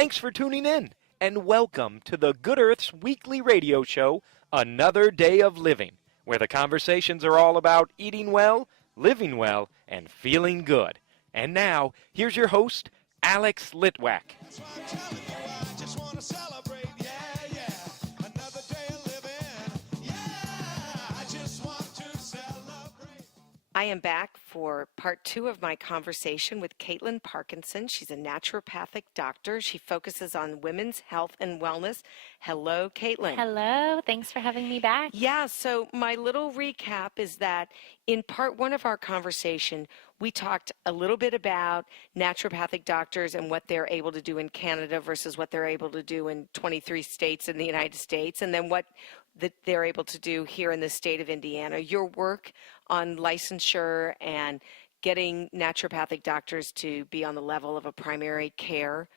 Thanks for tuning in, and welcome to the Good Earth's weekly radio show, Another Day of Living, where the conversations are all about eating well, living well, and feeling good. And now, here's your host, Alex Litwack. That's why I'm telling you, I just want to celebrate, yeah. Another day of living, yeah. I just want to celebrate. I am back for part 2 of my conversation with Katelin Parkinson. She's a naturopathic doctor. She focuses on women's health and wellness. Hello, Katelin. Hello. Thanks for having me back. Yeah, so my little recap is that in part 1 of our conversation, we talked a little bit about naturopathic doctors and what they're able to do in Canada versus what they're able to do in 23 states in the United States, and then what that they're able to do here in the state of Indiana. Your work on licensure and getting naturopathic doctors to be on the level of a primary care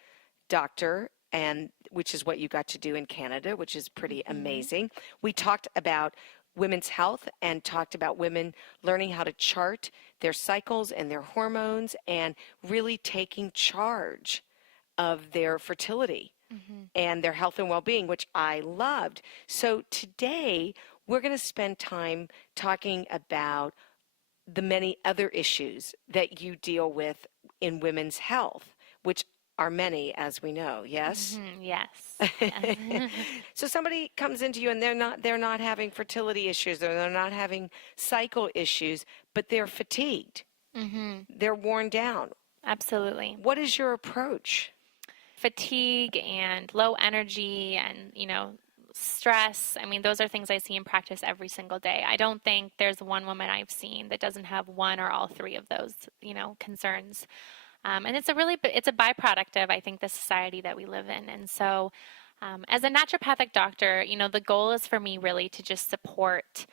doctor, and which is what you got to do in Canada, which is pretty amazing. We talked about women's health and talked about women learning how to chart their cycles and their hormones and really taking charge of their fertility and their health and well-being, which I loved. So today we're going to spend time talking about the many other issues that you deal with in women's health, which are many, as we know. Yes? Yes. So somebody comes into you and they're not having fertility issues, or they're not having cycle issues, but they're fatigued. They're worn down. Absolutely. What is your approach? Fatigue and low energy and, stress. I mean, those are things I see in practice every single day. I don't think there's one woman I've seen that doesn't have one or all three of those, concerns. And it's a byproduct of, I think, the society that we live in. And so as a naturopathic doctor, the goal is for me really to just support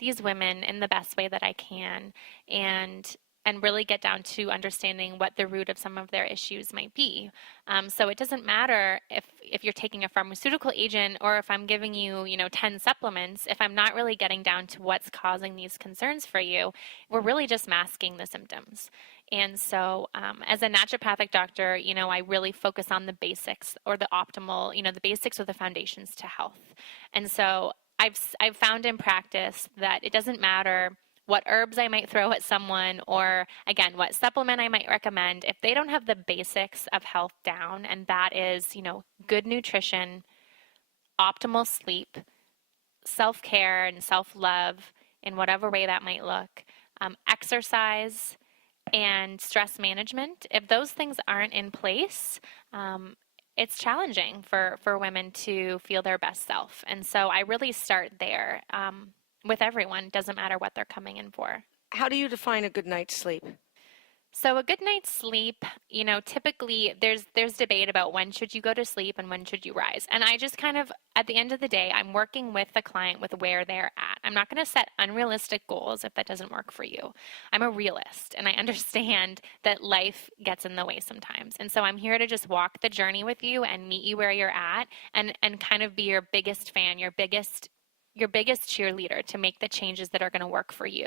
these women in the best way that I can and really get down to understanding what the root of some of their issues might be. So it doesn't matter if you're taking a pharmaceutical agent or if I'm giving you, 10 supplements, if I'm not really getting down to what's causing these concerns for you, we're really just masking the symptoms. And so as a naturopathic doctor, I really focus on the basics or the optimal, the basics or the foundations to health. And so I've found in practice that it doesn't matter what herbs I might throw at someone or, again, what supplement I might recommend, if they don't have the basics of health down, and that is, good nutrition, optimal sleep, self-care and self-love in whatever way that might look, exercise, and stress management, if those things aren't in place, it's challenging for women to feel their best self. And so I really start there with everyone. Doesn't matter what they're coming in for. How do you define a good night's sleep? So a good night's sleep, typically there's debate about when should you go to sleep and when should you rise. And I just kind of, at the end of the day, I'm working with the client with where they're at. I'm not going to set unrealistic goals if that doesn't work for you. I'm a realist, and I understand that life gets in the way sometimes. And so I'm here to just walk the journey with you and meet you where you're at and kind of be your biggest fan, your biggest cheerleader to make the changes that are going to work for you.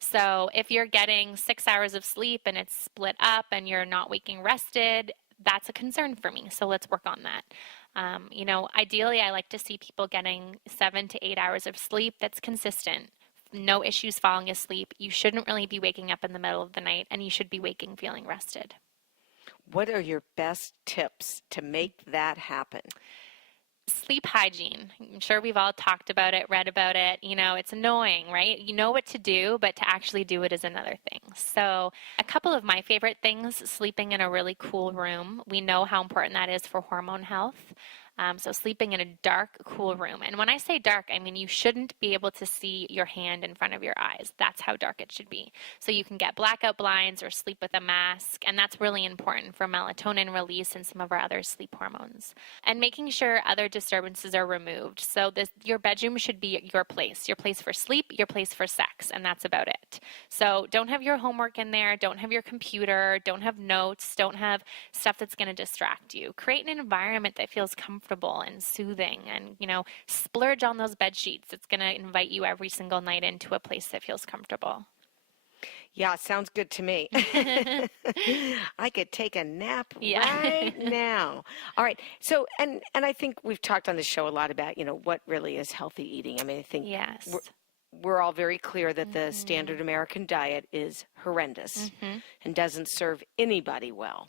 So if you're getting 6 hours of sleep and it's split up and you're not waking rested, that's a concern for me. So let's work on that. Ideally, I like to see people getting 7 to 8 hours of sleep that's consistent. No issues falling asleep. You shouldn't really be waking up in the middle of the night, and you should be waking feeling rested. What are your best tips to make that happen? Sleep hygiene. I'm sure we've all talked about it, read about it. It's annoying, right? You know what to do, but to actually do it is another thing. So a couple of my favorite things, sleeping in a really cool room. We know how important that is for hormone health. So sleeping in a dark, cool room. And when I say dark, I mean you shouldn't be able to see your hand in front of your eyes. That's how dark it should be. So you can get blackout blinds or sleep with a mask, and that's really important for melatonin release and some of our other sleep hormones. And making sure other disturbances are removed. So your bedroom should be your place for sleep, your place for sex, and that's about it. So don't have your homework in there, don't have your computer, don't have notes, don't have stuff that's going to distract you. Create an environment that feels comfortable and soothing, and splurge on those bed sheets. It's going to invite you every single night into a place that feels comfortable. Yeah, sounds good to me. I could take a nap Yeah. right now. All right. So, and I think we've talked on the show a lot about, what really is healthy eating. I mean, I think Yes. we're all very clear that the standard American diet is horrendous and doesn't serve anybody well.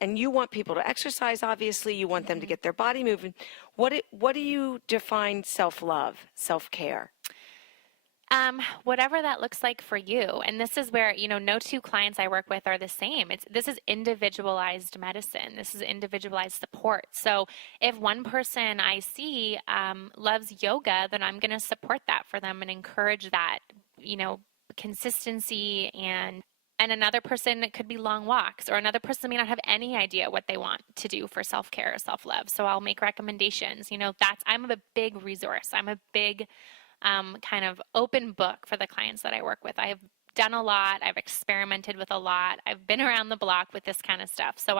And you want people to exercise, obviously. You want them to get their body moving. What do you define self-love, self-care? Whatever that looks like for you. And this is where, no two clients I work with are the same. This is individualized medicine. This is individualized support. So if one person I see loves yoga, then I'm going to support that for them and encourage that, consistency and another person, it could be long walks, or another person may not have any idea what they want to do for self-care or self-love. So I'll make recommendations. I'm a big resource. I'm a big kind of open book for the clients that I work with. I have done a lot. I've experimented with a lot. I've been around the block with this kind of stuff. So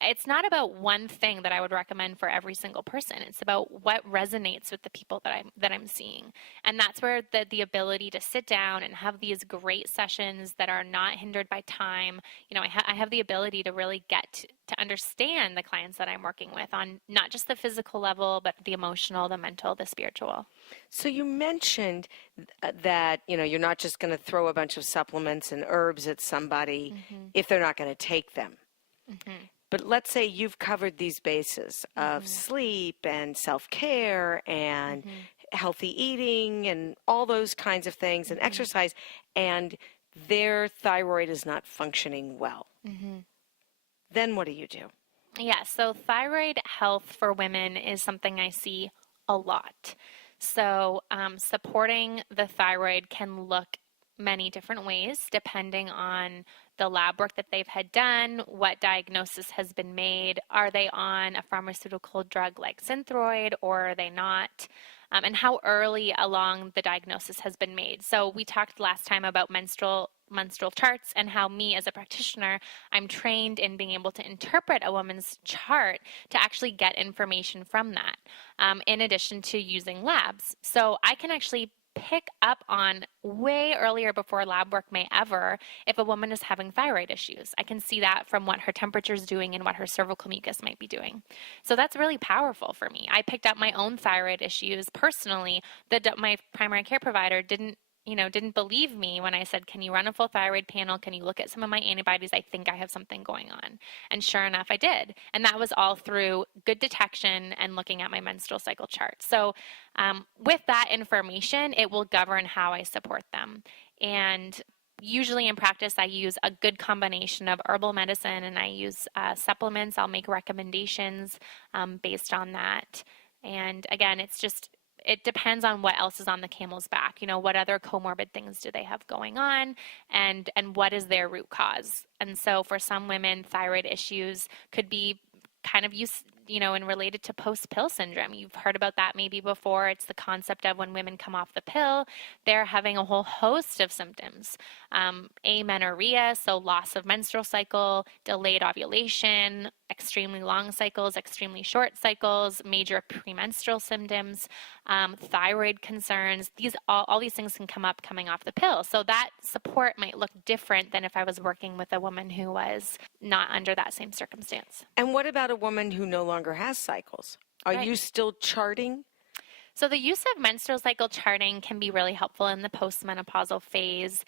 it's not about one thing that I would recommend for every single person. It's about what resonates with the people that I'm seeing. And that's where the ability to sit down and have these great sessions that are not hindered by time. I have the ability to really get to understand the clients that I'm working with on not just the physical level, but the emotional, the mental, the spiritual. So you mentioned that, you're not just going to throw a bunch of supplements and herbs at somebody if they're not going to take them. But let's say you've covered these bases of sleep and self-care and healthy eating and all those kinds of things and exercise, and their thyroid is not functioning well. Then what do you do? Yeah, so thyroid health for women is something I see a lot. So supporting the thyroid can look many different ways depending on the lab work that they've had done, what diagnosis has been made, are they on a pharmaceutical drug like Synthroid or are they not, and how early along the diagnosis has been made. So we talked last time about menstrual charts and how me as a practitioner, I'm trained in being able to interpret a woman's chart to actually get information from that, in addition to using labs. So I can actually pick up on way earlier before lab work may ever if a woman is having thyroid issues. I can see that from what her temperature is doing and what her cervical mucus might be doing. So that's really powerful for me. I picked up my own thyroid issues personally. My primary care provider didn't believe me when I said, can you run a full thyroid panel? Can you look at some of my antibodies? I think I have something going on. And sure enough, I did. And that was all through good detection and looking at my menstrual cycle chart. So with that information, it will govern how I support them. And usually in practice, I use a good combination of herbal medicine and I use supplements. I'll make recommendations based on that. And again, it depends on what else is on the camel's back. What other comorbid things do they have going on and what is their root cause? And so for some women, thyroid issues could be kind of and related to post-pill syndrome. You've heard about that maybe before. It's the concept of when women come off the pill, they're having a whole host of symptoms. Amenorrhea, so loss of menstrual cycle, delayed ovulation, extremely long cycles, extremely short cycles, major premenstrual symptoms, thyroid concerns. All these things can come up coming off the pill. So that support might look different than if I was working with a woman who was not under that same circumstance. And what about a woman who no longer has cycles? Are you still charting? So the use of menstrual cycle charting can be really helpful in the postmenopausal phase.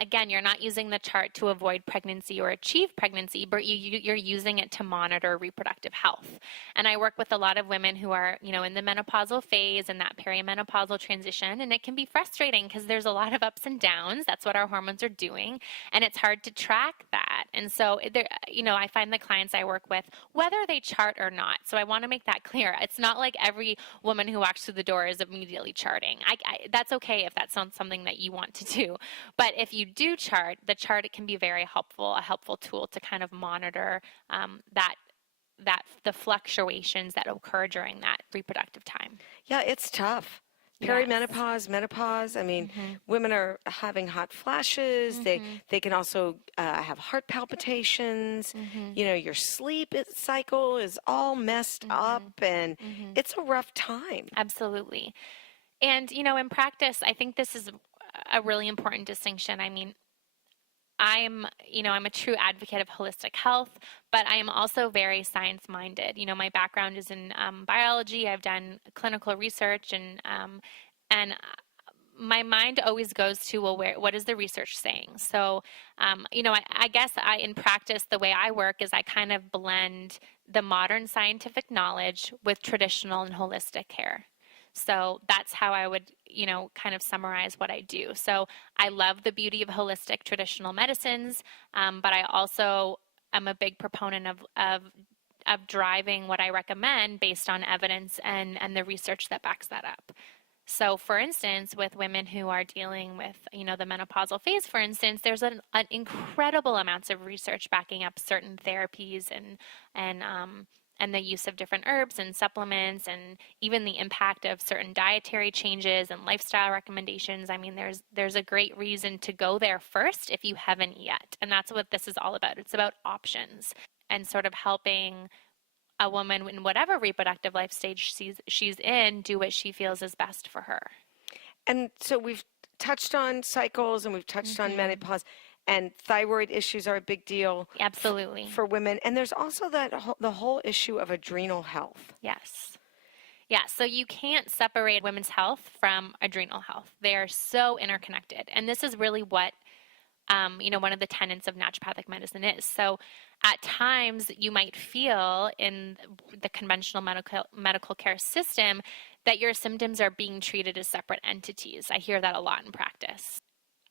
Again, you're not using the chart to avoid pregnancy or achieve pregnancy, but you're using it to monitor reproductive health. And I work with a lot of women who are, in the menopausal phase and that perimenopausal transition, and it can be frustrating because there's a lot of ups and downs. That's what our hormones are doing, and it's hard to track that. And so, I find the clients I work with, whether they chart or not. So I want to make that clear. It's not like every woman who walks through the door is immediately charting. That's okay if that's not something that you want to do. But if you do chart, the chart, it can be very helpful, a helpful tool to kind of monitor the fluctuations that occur during that reproductive time. Yeah, it's tough. Perimenopause, menopause. I mean, women are having hot flashes. They can also have heart palpitations. Your sleep cycle is all messed up, and it's a rough time. Absolutely. And, in practice, I think this is a really important distinction. I mean, I'm a true advocate of holistic health, but I am also very science-minded. My background is in biology. I've done clinical research, and my mind always goes to, well, what is the research saying? So, I guess in practice, the way I work is I kind of blend the modern scientific knowledge with traditional and holistic care. So that's how I would, kind of summarize what I do. So I love the beauty of holistic traditional medicines, but I also am a big proponent of driving what I recommend based on evidence and the research that backs that up. So, for instance, with women who are dealing with, the menopausal phase, for instance, there's an incredible amounts of research backing up certain therapies and the use of different herbs and supplements, and even the impact of certain dietary changes and lifestyle recommendations. I mean, there's a great reason to go there first if you haven't yet, and that's what this is all about. It's about options and sort of helping a woman in whatever reproductive life stage she's in do what she feels is best for her. And so we've touched on cycles and we've touched on menopause, and thyroid issues are a big deal. Absolutely. For women. And there's also the whole issue of adrenal health. Yes. Yeah, so you can't separate women's health from adrenal health. They are so interconnected. And this is really what one of the tenets of naturopathic medicine is. So at times you might feel in the conventional medical care system that your symptoms are being treated as separate entities. I hear that a lot in practice.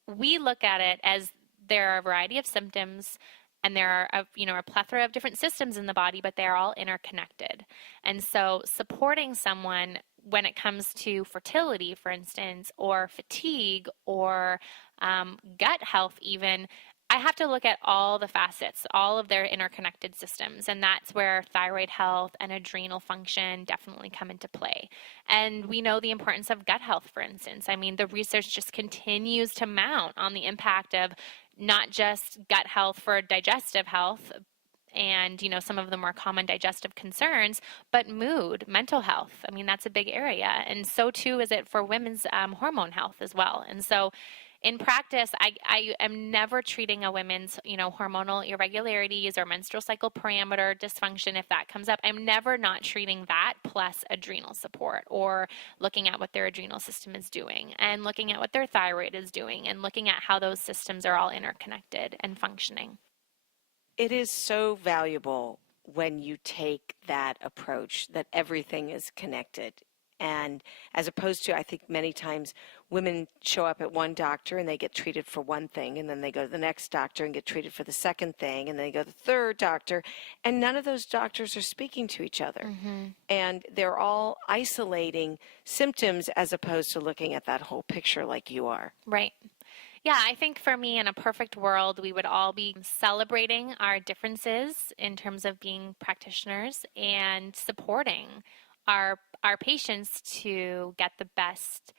We look at it as there are a variety of symptoms and there are a plethora of different systems in the body, but they're all interconnected. And so supporting someone when it comes to fertility, for instance, or fatigue, or gut health even, I have to look at all the facets, all of their interconnected systems, and that's where thyroid health and adrenal function definitely come into play. And we know the importance of gut health, for instance. I mean, the research just continues to mount on the impact of not just gut health for digestive health, and some of the more common digestive concerns, but mood, mental health. I mean, that's a big area, and so too is it for women's hormone health as well. And so in practice, I am never treating a woman's hormonal irregularities or menstrual cycle parameter dysfunction. If that comes up, I'm never not treating that plus adrenal support, or looking at what their adrenal system is doing and looking at what their thyroid is doing and looking at how those systems are all interconnected and functioning. It is so valuable when you take that approach that everything is connected. And as opposed to, I think many times women show up at one doctor and they get treated for one thing, and then they go to the next doctor and get treated for the second thing, and then they go to the third doctor, and none of those doctors are speaking to each other. And they're all isolating symptoms as opposed to looking at that whole picture like you are. Right. Yeah, I think for me, in a perfect world, we would all be celebrating our differences in terms of being practitioners and supporting our patients to get the best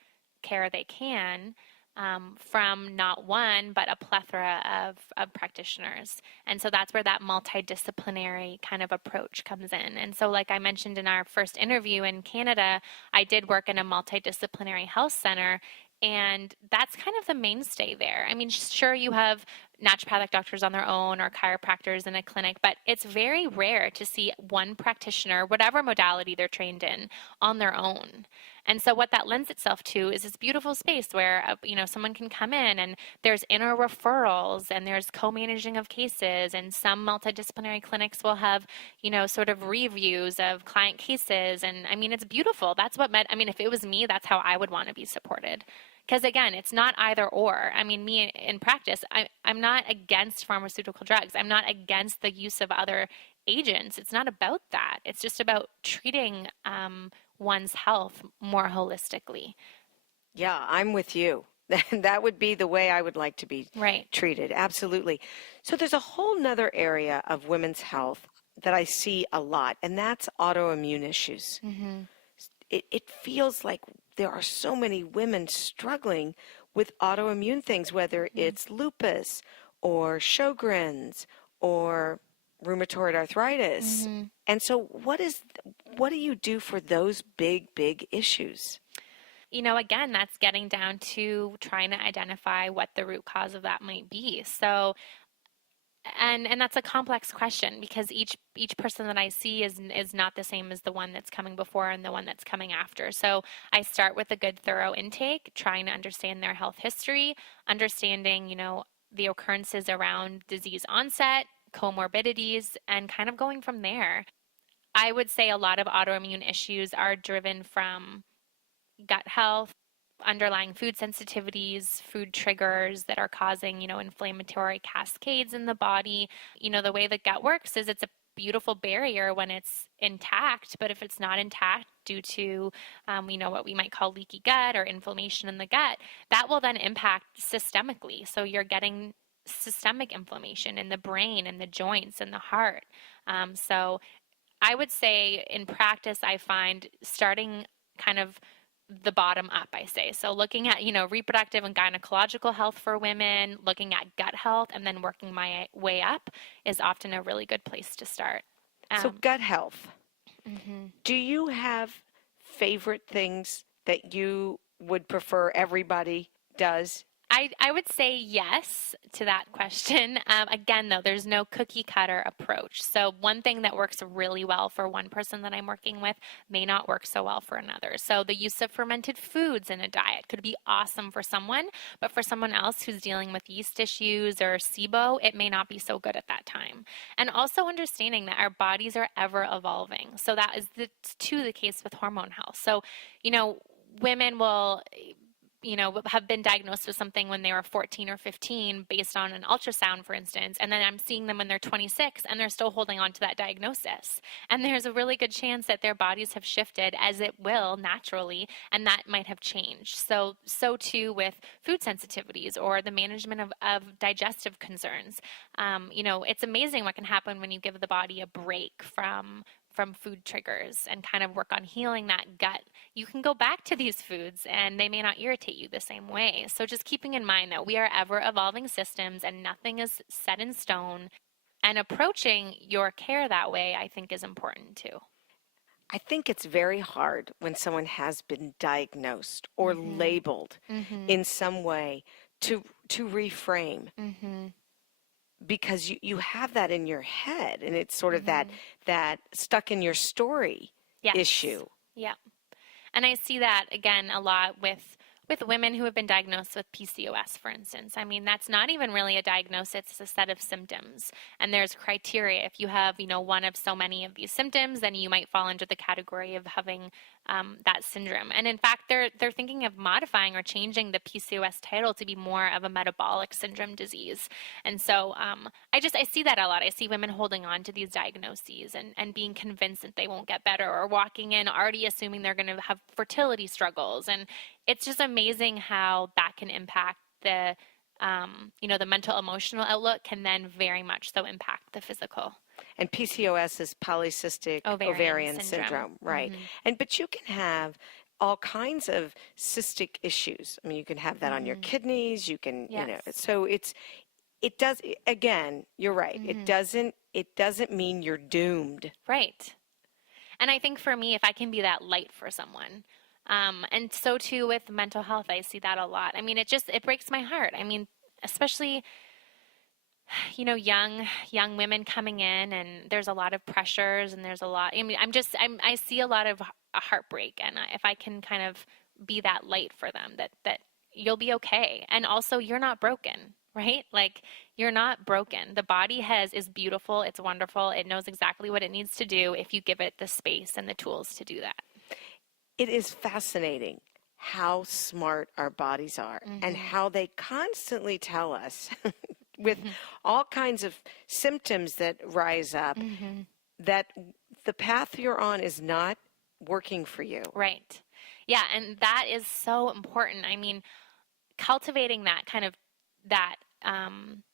care they can from not one, but a plethora of practitioners. And so that's where that multidisciplinary kind of approach comes in. And so like I mentioned in our first interview in Canada, I did work in a multidisciplinary health center, and that's kind of the mainstay there. I mean, sure, you have naturopathic doctors on their own or chiropractors in a clinic, but it's very rare to see one practitioner, whatever modality they're trained in, on their own. And so what that lends itself to is this beautiful space where, someone can come in and there's inter referrals and there's co-managing of cases, and some multidisciplinary clinics will have, sort of reviews of client cases. And I mean, it's beautiful. That's what if it was me, that's how I would want to be supported. Because again, it's not either or. I mean, me in practice, I'm not against pharmaceutical drugs. I'm not against the use of other agents. It's not about that. It's just about treating one's health more holistically. Yeah, I'm with you. That would be the way I would like to be treated. Absolutely. So there's a whole nother area of women's health that I see a lot, and that's autoimmune issues. It feels like there are so many women struggling with autoimmune things, whether it's lupus or Sjogren's or rheumatoid arthritis. And so what do you do for those big issues? again, that's getting down to trying to identify what the root cause of that might be. So, and that's a complex question because each person that I see is not the same as the one that's coming before and the one that's coming after. So I start with a good thorough intake, trying to understand their health history, understanding, the occurrences around disease onset, comorbidities, and kind of going from there. I would say a lot of autoimmune issues are driven from gut health, underlying food sensitivities, food triggers that are causing, inflammatory cascades in the body. The way the gut works is it's a beautiful barrier when it's intact, but if it's not intact due to, what we might call leaky gut or inflammation in the gut, that will then impact systemically. So you're getting systemic inflammation in the brain and the joints and the heart. So I would say in practice, I find starting kind of the bottom up, I say. So looking at, reproductive and gynecological health for women, looking at gut health, and then working my way up is often a really good place to start. So gut health. Mm-hmm. Do you have favorite things that you would prefer everybody does? I would say yes to that question. Again, though, there's no cookie cutter approach. So one thing that works really well for one person that I'm working with may not work so well for another. So the use of fermented foods in a diet could be awesome for someone, but for someone else who's dealing with yeast issues or SIBO, it may not be so good at that time. And also understanding that our bodies are ever evolving. So that is the case with hormone health. So, women will have been diagnosed with something when they were 14 or 15 based on an ultrasound, for instance, and then I'm seeing them when they're 26 and they're still holding on to that diagnosis. And there's a really good chance that their bodies have shifted, as it will naturally, and that might have changed. So too with food sensitivities or the management of digestive concerns. It's amazing what can happen when you give the body a break from food triggers and kind of work on healing that gut. You can go back to these foods and they may not irritate you the same way. So just keeping in mind that we are ever evolving systems and nothing is set in stone, and approaching your care that way, I think, is important too. I think it's very hard when someone has been diagnosed or labeled in some way to reframe. Because you have that in your head, and it's sort of that stuck in your story issue. Yeah. And I see that again a lot with women who have been diagnosed with PCOS, for instance. I mean, that's not even really a diagnosis, it's a set of symptoms. And there's criteria. If you have, one of so many of these symptoms, then you might fall under the category of having that syndrome. And in fact, they're thinking of modifying or changing the PCOS title to be more of a metabolic syndrome disease. And so I see that a lot. I see women holding on to these diagnoses and being convinced that they won't get better, or walking in already assuming they're going to have fertility struggles. And it's just amazing how that can impact the mental emotional outlook can then very much so impact the physical. And PCOS is polycystic ovarian syndrome, right? But you can have all kinds of cystic issues. I mean, you can have that on your kidneys. You can, so it does. Again, you're right. It doesn't mean you're doomed. Right. And I think for me, if I can be that light for someone. And so too with mental health, I see that a lot. I mean, it breaks my heart. I mean, especially, young women coming in, and there's a lot of pressures, and there's a lot, I mean, I see a lot of heartbreak, and if I can kind of be that light for them, that you'll be okay. And also you're not broken, right? Like, you're not broken. The body is beautiful. It's wonderful. It knows exactly what it needs to do if you give it the space and the tools to do that. It is fascinating how smart our bodies are and how they constantly tell us with all kinds of symptoms that rise up that the path you're on is not working for you. Right. Yeah, and that is so important. I mean, cultivating that kind of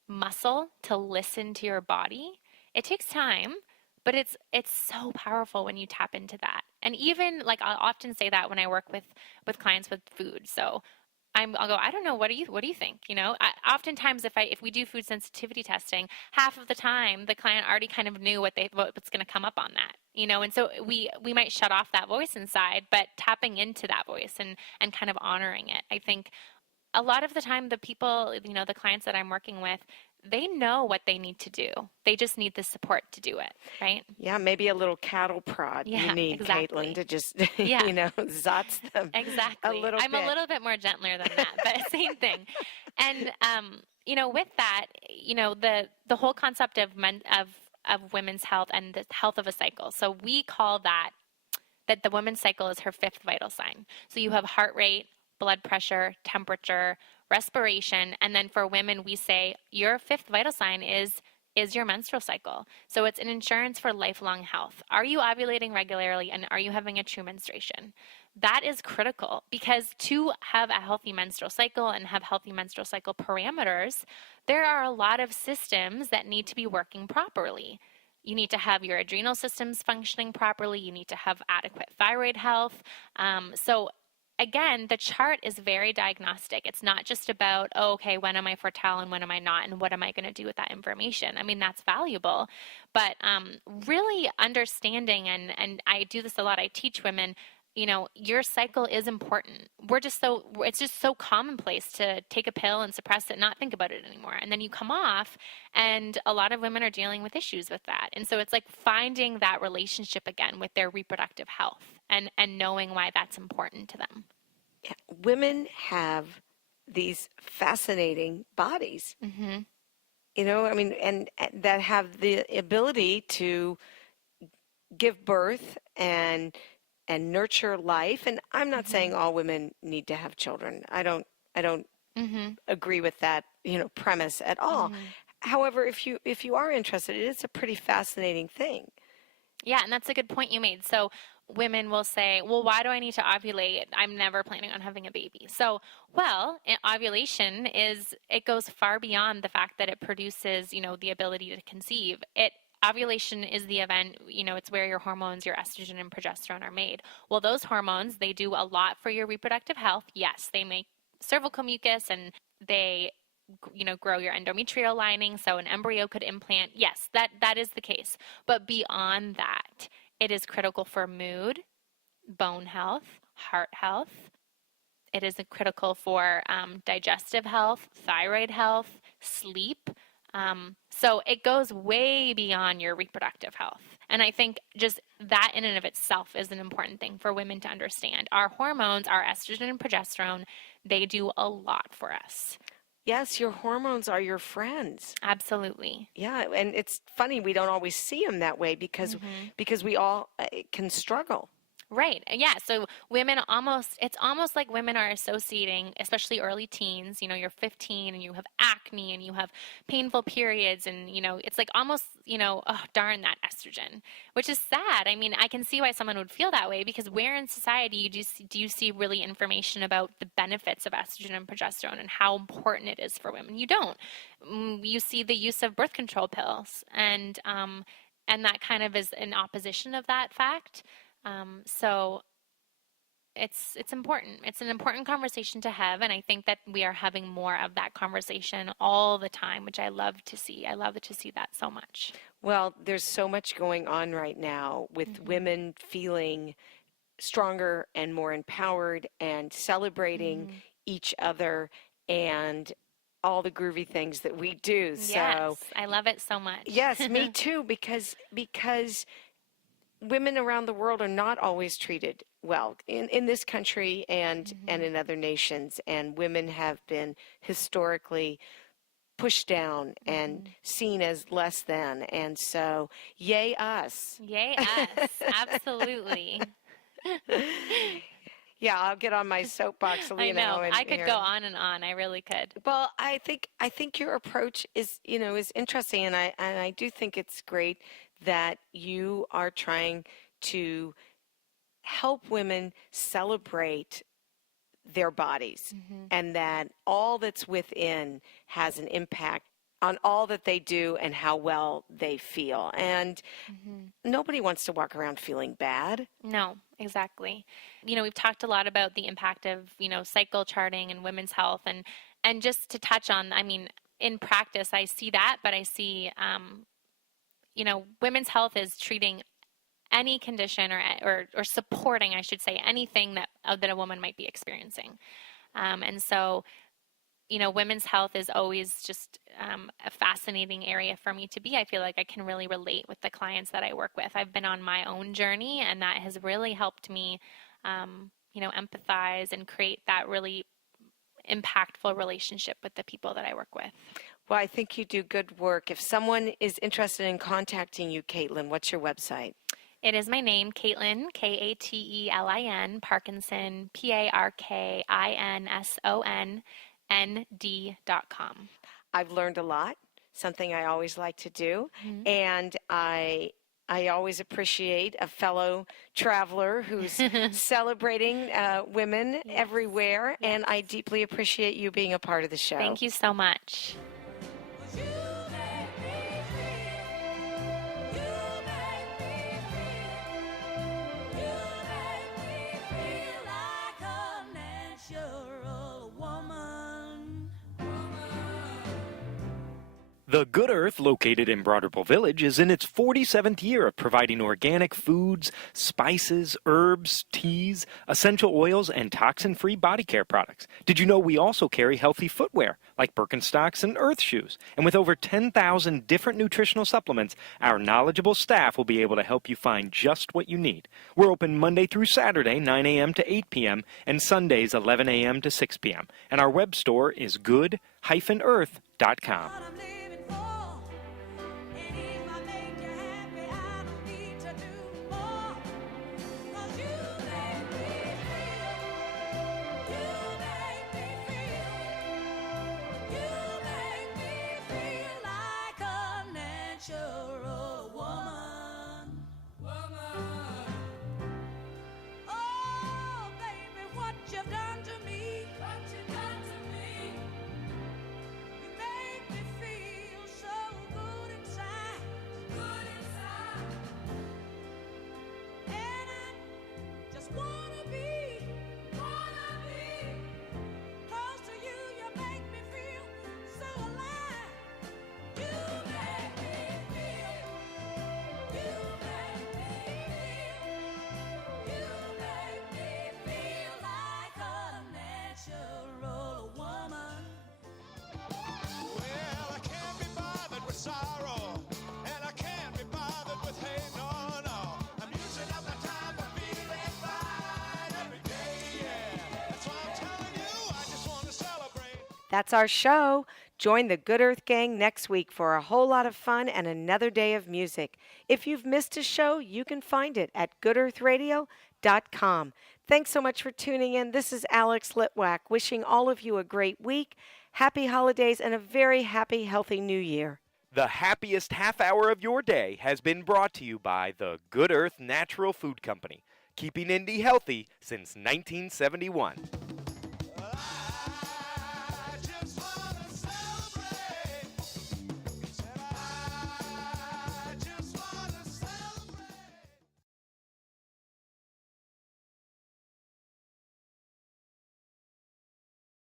muscle to listen to your body, it takes time. But it's so powerful when you tap into that. And even, like, I'll often say that when I work with clients with food. So I'll go, I don't know. What do you think? Oftentimes if we do food sensitivity testing, half of the time the client already kind of knew what's going to come up on that, and so we might shut off that voice inside, but tapping into that voice and kind of honoring it. I think a lot of the time the people, the clients that I'm working with, they know what they need to do. They just need the support to do it, right? Yeah, maybe a little cattle prod you need, exactly. Katelin, to just, Yeah. zots them Exactly. a little I'm bit. a little bit more gentler than that, but same thing. And with that, the whole concept of women's health and the health of a cycle. So we call that the woman's cycle is her fifth vital sign. So you have heart rate, blood pressure, temperature, respiration, and then for women we say your fifth vital sign is your menstrual cycle. So it's an insurance for lifelong health. Are you ovulating regularly, and are you having a true menstruation? That is critical, because to have a healthy menstrual cycle and have healthy menstrual cycle parameters, there are a lot of systems that need to be working properly. You need to have your adrenal systems functioning properly. You need to have adequate thyroid health. So again, the chart is very diagnostic. It's not just about, okay, when am I fertile and when am I not, and what am I going to do with that information? I mean, that's valuable, but really understanding, and I do this a lot. I teach women, your cycle is important. It's just so commonplace to take a pill and suppress it, not think about it anymore. And then you come off, and a lot of women are dealing with issues with that. And so it's like finding that relationship again with their reproductive health and knowing why that's important to them. Yeah. Women have these fascinating bodies, Mm-hmm. and that have the ability to give birth and nurture life. And I'm not saying all women need to have children. I don't Mm-hmm. agree with that, premise at all. Mm-hmm. However, if you are interested, it is a pretty fascinating thing. Yeah, and that's a good point you made. So women will say, well, why do I need to ovulate? I'm never planning on having a baby. So, ovulation it goes far beyond the fact that it produces, the ability to conceive. Ovulation is the event, it's where your hormones, your estrogen and progesterone are made. Well, those hormones, they do a lot for your reproductive health. Yes, they make cervical mucus, and they grow your endometrial lining, so an embryo could implant. Yes, that is the case. But beyond that, it is critical for mood, bone health, heart health. It is critical for digestive health, thyroid health, sleep. So it goes way beyond your reproductive health. And I think just that in and of itself is an important thing for women to understand. Our hormones, our estrogen and progesterone, they do a lot for us. Yes, your hormones are your friends. Absolutely. Yeah, and it's funny we don't always see them that way because we all can struggle. Right. Yeah. So it's almost like women are associating, especially early teens, you're 15 and you have acne and you have painful periods, and, it's like almost, oh, darn that estrogen, which is sad. I mean, I can see why someone would feel that way, because where in society do you see really information about the benefits of estrogen and progesterone and how important it is for women? You don't. You see the use of birth control pills, and that kind of is in opposition of that fact. So it's important. It's an important conversation to have, and I think that we are having more of that conversation all the time, which I love to see. I love to see that so much. Well, there's so much going on right now with women feeling stronger and more empowered and celebrating each other and all the groovy things that we do. Yes, So I love it so much. yes, me too, because women around the world are not always treated well in this country and in other nations, and women have been historically pushed down and seen as less than, and so yay us. Yay us. Absolutely. Yeah, I'll get on my soapbox. I know. And, I could go on and on. I really could. Well, I think your approach is interesting, and I do think it's great that you are trying to help women celebrate their bodies, and that all that's within has an impact on all that they do and how well they feel. And nobody wants to walk around feeling bad. No, exactly. We've talked a lot about the impact of, cycle charting and women's health. And just to touch on, I mean, in practice, I see that, but I see, women's health is treating any condition or supporting, I should say, anything that a woman might be experiencing. And so, women's health is always just a fascinating area for me to be. I feel like I can really relate with the clients that I work with. I've been on my own journey, and that has really helped me, empathize and create that really impactful relationship with the people that I work with. Well, I think you do good work. If someone is interested in contacting you, Katelin, what's your website? It is my name, Katelin, Katelin, Parkinson, ParkinsonND.com. I've learned a lot, something I always like to do, and I always appreciate a fellow traveler who's celebrating women everywhere, and I deeply appreciate you being a part of the show. Thank you so much. The Good Earth, located in Broderpool Village, is in its 47th year of providing organic foods, spices, herbs, teas, essential oils, and toxin-free body care products. Did you know we also carry healthy footwear, like Birkenstocks and Earth shoes? And with over 10,000 different nutritional supplements, our knowledgeable staff will be able to help you find just what you need. We're open Monday through Saturday, 9 a.m. to 8 p.m., and Sundays, 11 a.m. to 6 p.m. And our web store is good-earth.com. That's our show. Join the Good Earth Gang next week for a whole lot of fun and another day of music. If you've missed a show, you can find it at goodearthradio.com. Thanks so much for tuning in. This is Alex Litwack wishing all of you a great week, happy holidays, and a very happy, healthy new year. The happiest half hour of your day has been brought to you by the Good Earth Natural Food Company, keeping Indy healthy since 1971.